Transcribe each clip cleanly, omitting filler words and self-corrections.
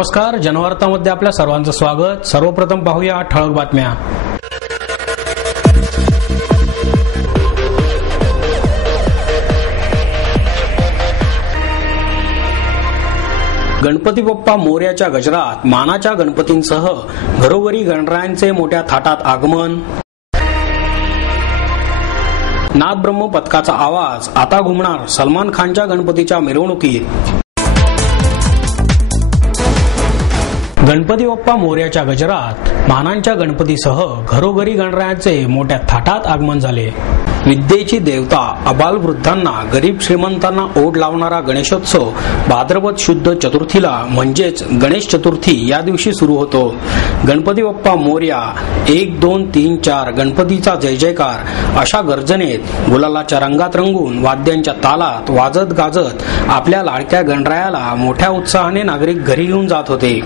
नमस्कार, जनवार्तामध्ये आपल्या सर्वांचं स्वागत। सर्वप्रथम पाहूया ठळक बातम्या। गणपती बाप्पा मोरयाच्या गजरात मानाच्या गणपतींसह घरोघरी गणरायांचे मोठ्या थाटात आगमन। नाद ब्रह्म पथकाचा आवाज आता घुमणार सलमान खानच्या गणपतीच्या मिरवणुकीत। गणपती बाप्पा मोरयाच्या गजरात मानांच्या गणपतीसह घरोघरी गणरायांचे मोठ्या थाटात आगमन झाले। विद्येची देवता अबाल वृद्धांना गरीब श्रीमंतांना ओढ लावणारा गणेशोत्सव भाद्रपद शुद्ध चतुर्थीला म्हणजेच गणेश चतुर्थी या दिवशी सुरू होतो। गणपती बाप्पा मोरया 1 2 3 4 गणपतीचा जय जयकार अशा गर्जनेत गुलालाच्या रंगात रंगून वाद्यांच्या तालात वाजत गाजत आपल्या लाडक्या गणरायाला मोठ्या उत्साहाने नागरिक घरी घेऊन जात होते।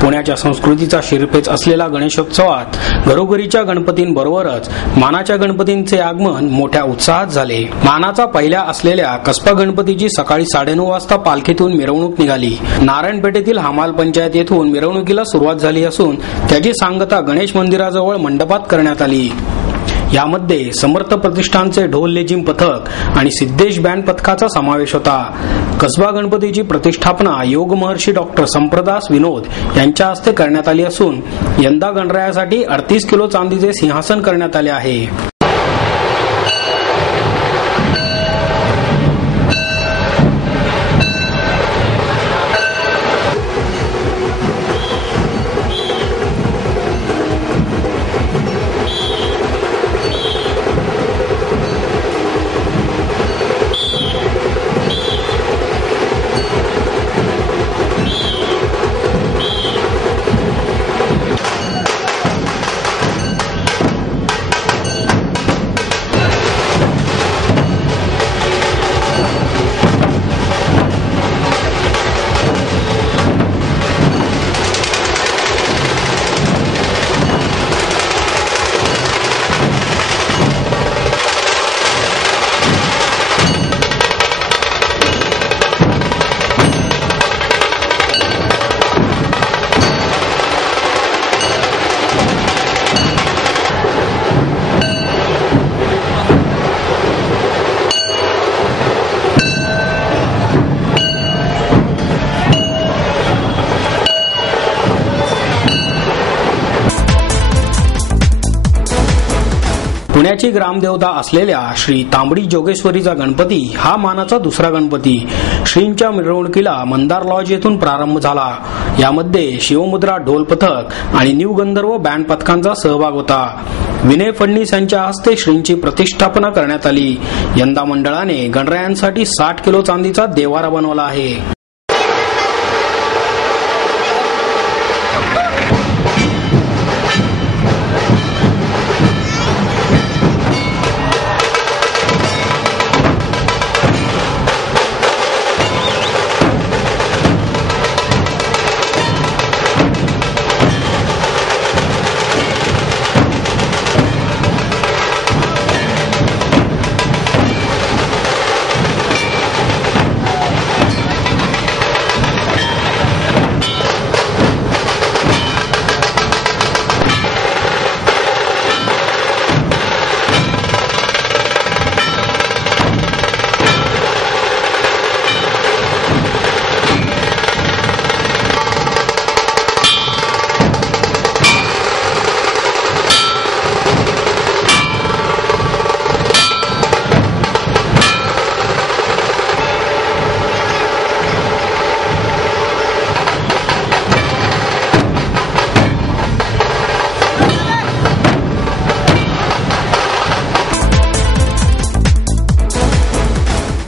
पुण्याच्या संस्कृतीचा शिरपेच असलेला गणेशोत्सवात घरोघरीच्या गणपतींबरोबरच मानाच्या गणपतींचे आगमन मोठ्या उत्साहात झाले। मानाचा पहिल्या असलेल्या कसबा गणपतीची सकाळी 9:30 वाजता पालखीतून मिरवणूक निघाली। नारायणपेठेतील हमाल पंचायत येथून मिरवणुकीला सुरुवात झाली असून त्याची सांगता गणेश मंदिराजवळ मंडपात करण्यात आली। यामध्ये समर्थ प्रतिष्ठानचे ढोल लेझिम पथक आणि सिद्धेश बँड पथकाचा समावेश होता। कसबा गणपतीची प्रतिष्ठापना योग महर्षी डॉक्टर संप्रदास विनोद यांच्या हस्ते करण्यात आली असून यंदा गणरायासाठी 38 किलो चांदीचे सिंहासन करण्यात आले आहे। पुण्याची ग्रामदेवता असलेल्या श्री तांबडी जोगेश्वरीचा गणपती हा मानाचा दुसरा गणपती। श्रींच्या मिरवणुकीला मंदार लॉज येथून प्रारंभ झाला। यामध्ये शिवमुद्रा ढोल पथक आणि न्यू गंधर्व बँड पथकांचा सहभाग होता। विनय फडणीस यांच्या हस्ते श्रींची प्रतिष्ठापना करण्यात आली। यंदा मंडळाने गणरायांसाठी 60 किलो चांदीचा देवारा बनवला आहे।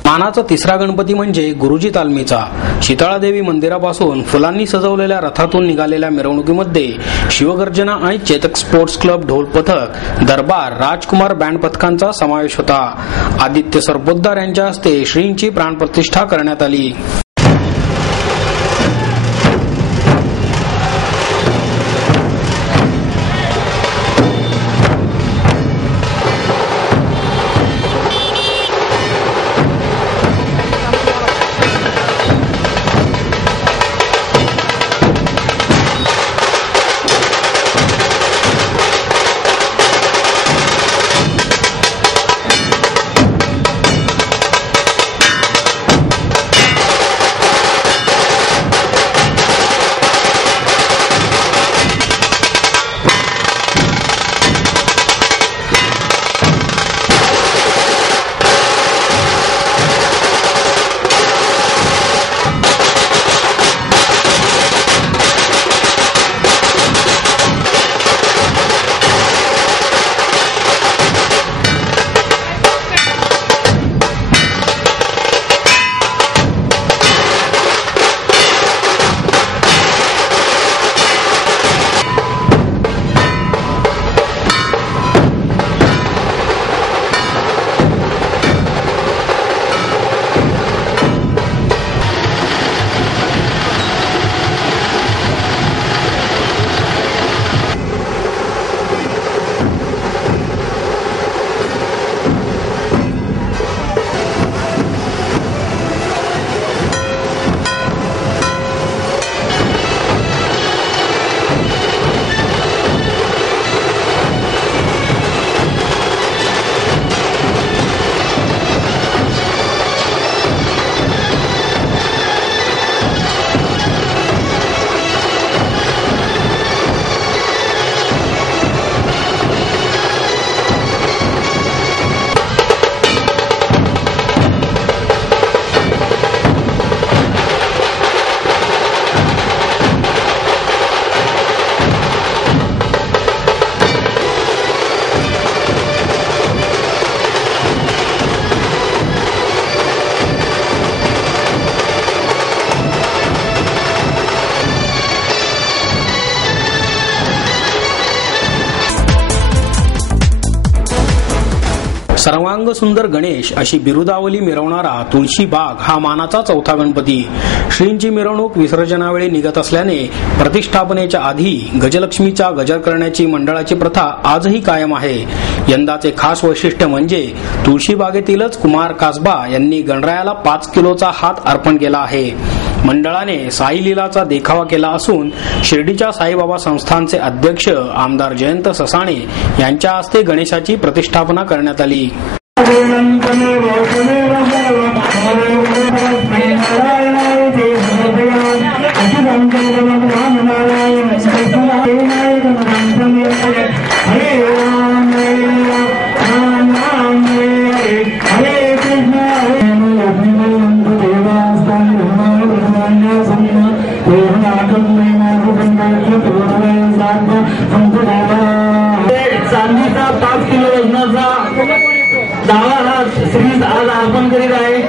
मानाचा तिसरा गणपती म्हणजे गुरुजी तालमीचा। शीतळादेवी मंदिरापासून फुलांनी सजवलेल्या रथातून निघालेल्या मिरवणुकीमध्ये शिवगर्जना आणि चेतक स्पोर्ट्स क्लब ढोल पथक, दरबार, राजकुमार बँड पथकांचा समावेश होता। आदित्य सरपोतदार यांच्या हस्ते श्रींची प्राणप्रतिष्ठा करण्यात आली। सर्वांग सुंदर गणेश अशी बिरुदावली मिरवणारा तुळशी बाग हा मानाचा चौथा गणपती. श्रींची मिरवणूक विसर्जनावेळी निघत असल्याने प्रतिष्ठापनेच्या आधी गजलक्ष्मीचा गजर करण्याची मंडळाची प्रथा आजही कायम आहे. यंदाचे खास वैशिष्ट्य म्हणजे तुळशी बागेतीलच कुमार कासबा यांनी गणरायाला 5 किलोचा हात अर्पण केला आहे. मंडळाने साई लीलाचा देखावा केला असून शिर्डीच्या साईबाबा संस्थानचे अध्यक्ष आमदार जयंत ससाणे यांच्या हस्ते गणेशाची प्रतिष्ठापना करण्यात आली. चांदीचा 5 किलो वजनाचा डावा हात श्री आज अर्पण करीत आहे.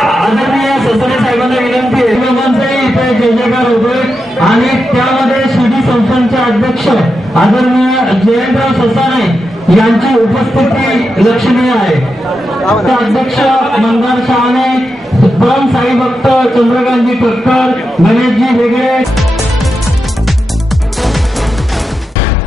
आदरणीय ससाणे साहेबांना विनंती आहे इथे जय जयकार होतोय आणि त्यामध्ये शिर्डी संस्थानचे अध्यक्ष आदरणीय जयंतराव ससाणे यांची उपस्थिती लक्षणीय आहे. अध्यक्ष मंदार शहाणे, परम साई भक्त चंद्रकांतजी ठक्कर, गणेशजी वेगळे.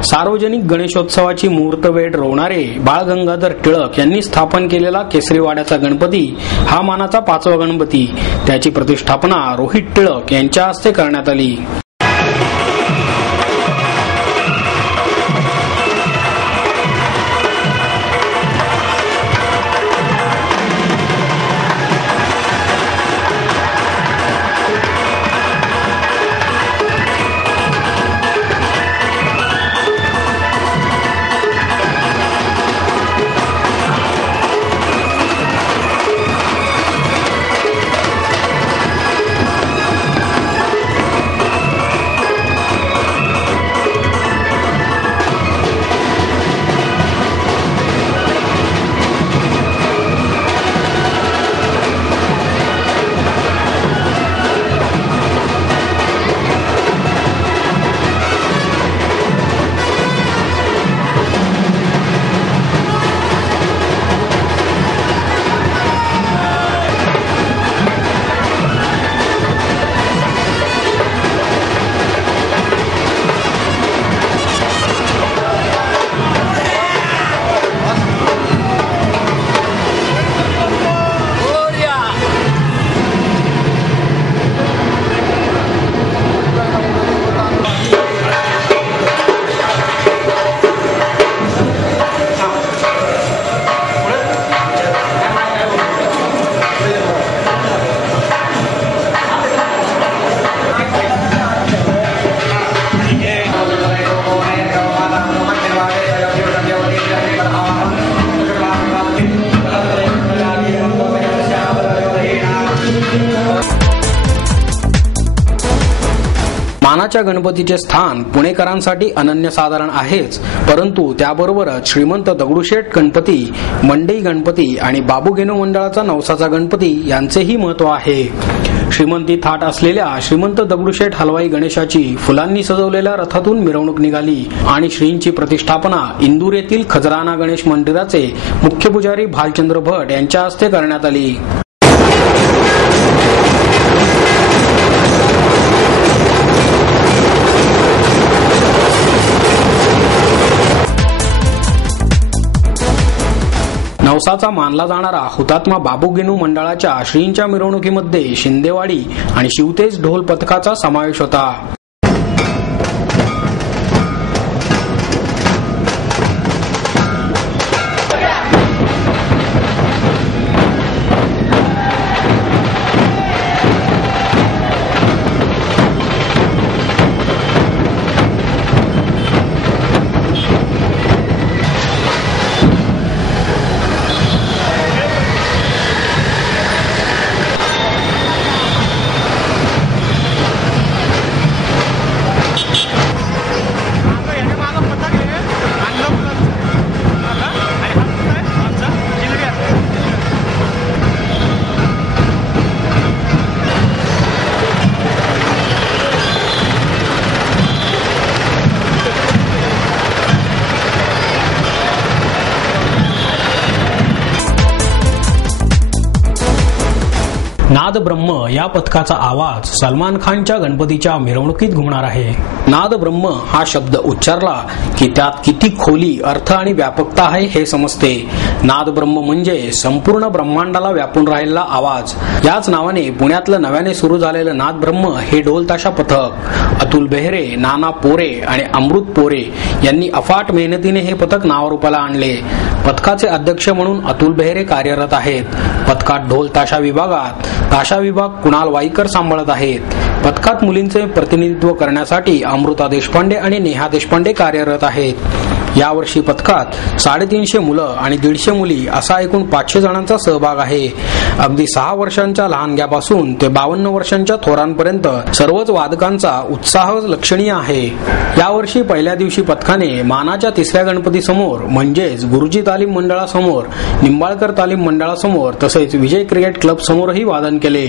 सार्वजनिक गणेशोत्सवाची मुहूर्तवेळ रोवणारे बाळ गंगाधर टिळक यांनी स्थापन केलेला केसरीवाड्याचा गणपती हा मानाचा 5वा गणपती. त्याची प्रतिष्ठापना रोहित टिळक यांच्या हस्ते करण्यात आली. मानाच्या गणपतीचे स्थान पुणेकरांसाठी अनन्यसाधारण आहेच, परंतु त्याबरोबरच श्रीमंत दगडूशेठ गणपती, मंडई गणपती आणि बाबू गेनू मंडळाचा नवसाचा गणपती यांचेही महत्व आहे. श्रीमंती थाट असलेल्या श्रीमंत दगडूशेठ हलवाई गणेशाची फुलांनी सजवलेल्या रथातून मिरवणूक निघाली आणि श्रींची प्रतिष्ठापना इंदूर येथील खजराना गणेश मंदिराचे मुख्य पुजारी भालचंद्र भट यांच्या हस्ते करण्यात आली. नवसाचा मानला जाणारा हुतात्मा बाबू गेनू मंडळाच्या श्रींच्या मिरवणुकीमध्ये शिंदेवाडी आणि शिवतेज ढोल पथकाचा समावेश होता. नाद ब्रह्म या पथकाचा आवाज सलमान खानच्या गणपतीच्या मिरवणुकीत घुमणार आहे. नाद ब्रह्म हा शब्द उच्चारला की त्यात किती खोली, अर्थ आणि व्यापकता आहे हे समजते. नाद ब्रह्म म्हणजे संपूर्ण ब्रह्मांडाला व्यापून राहिलेला आवाज. याच नावाने पुण्यातलं नव्याने सुरू झालेलं नाद ब्रह्म हे ढोल ताशा पथक अतुल बेहरे, नाना पोरे आणि अमृत पोरे यांनी अफाट मेहनतीने हे पथक नावारूपाला आणले. पथकाचे अध्यक्ष म्हणून अतुल बेहरे कार्यरत आहेत. पथकात ढोल ताशा विभागात ताशा विभाग कुणाल वाईकर सांभाळत आहेत. पथकात मुलींचे प्रतिनिधित्व करण्यासाठी अमृता देशपांडे आणि नेहा देशपांडे कार्यरत आहेत. यावर्षी पथकात 350 मुलं आणि 150 मुली असा एकूण 500 जणांचा सहभाग आहे. अगदी 6 वर्षांच्या लहानग्यापासून ते 52 वर्षांच्या थोरांपर्यंत सर्वच वादकांचा उत्साह लक्षणीय आहे. यावर्षी पहिल्या दिवशी पथकाने मानाच्या 3ऱ्या गणपती समोर म्हणजेच गुरुजी तालीम मंडळासमोर, निंबाळकर तालीम मंडळासमोर तसेच विजय क्रिकेट क्लब समोरही वादन केले.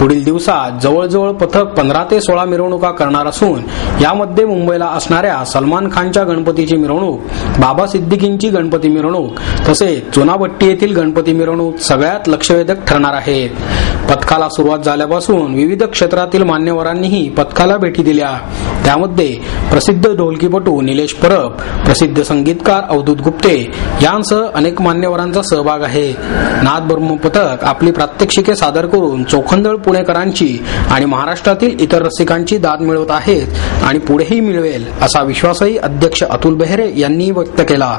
पुढील दिवसात जवळजवळ पथक 15 ते 16 मिरवणुका करणार असून यामध्ये मुंबईला असणाऱ्या सलमान खानच्या गणपतीची मिरवणूक, बाबा सिद्दीकींची गणपती मिरवणूक तसेच चुनाभट्टी येथील गणपती मिरवणूक सगळ्यात लक्षवेधक ठरणार आहेत. पथकाला सुरुवात झाल्यापासून विविध क्षेत्रातील मान्यवरांनीही पथकाला भेटी दिल्या. त्यामध्ये प्रसिद्ध ढोलकीपटू निलेश परब, प्रसिद्ध संगीतकार अवधूत गुप्ते यांसह अनेक मान्यवरांचा सहभाग आहे. नाद ब्रह्म पथक आपली प्रात्यक्षिके सादर करून चोखंदळ पुणेकरांची आणि महाराष्ट्रातील इतर रसिकांची दाद मिळवत आहेत आणि पुढेही मिळवेल असा विश्वासही अध्यक्ष अतुल बेहरे यांनी व्यक्त केला.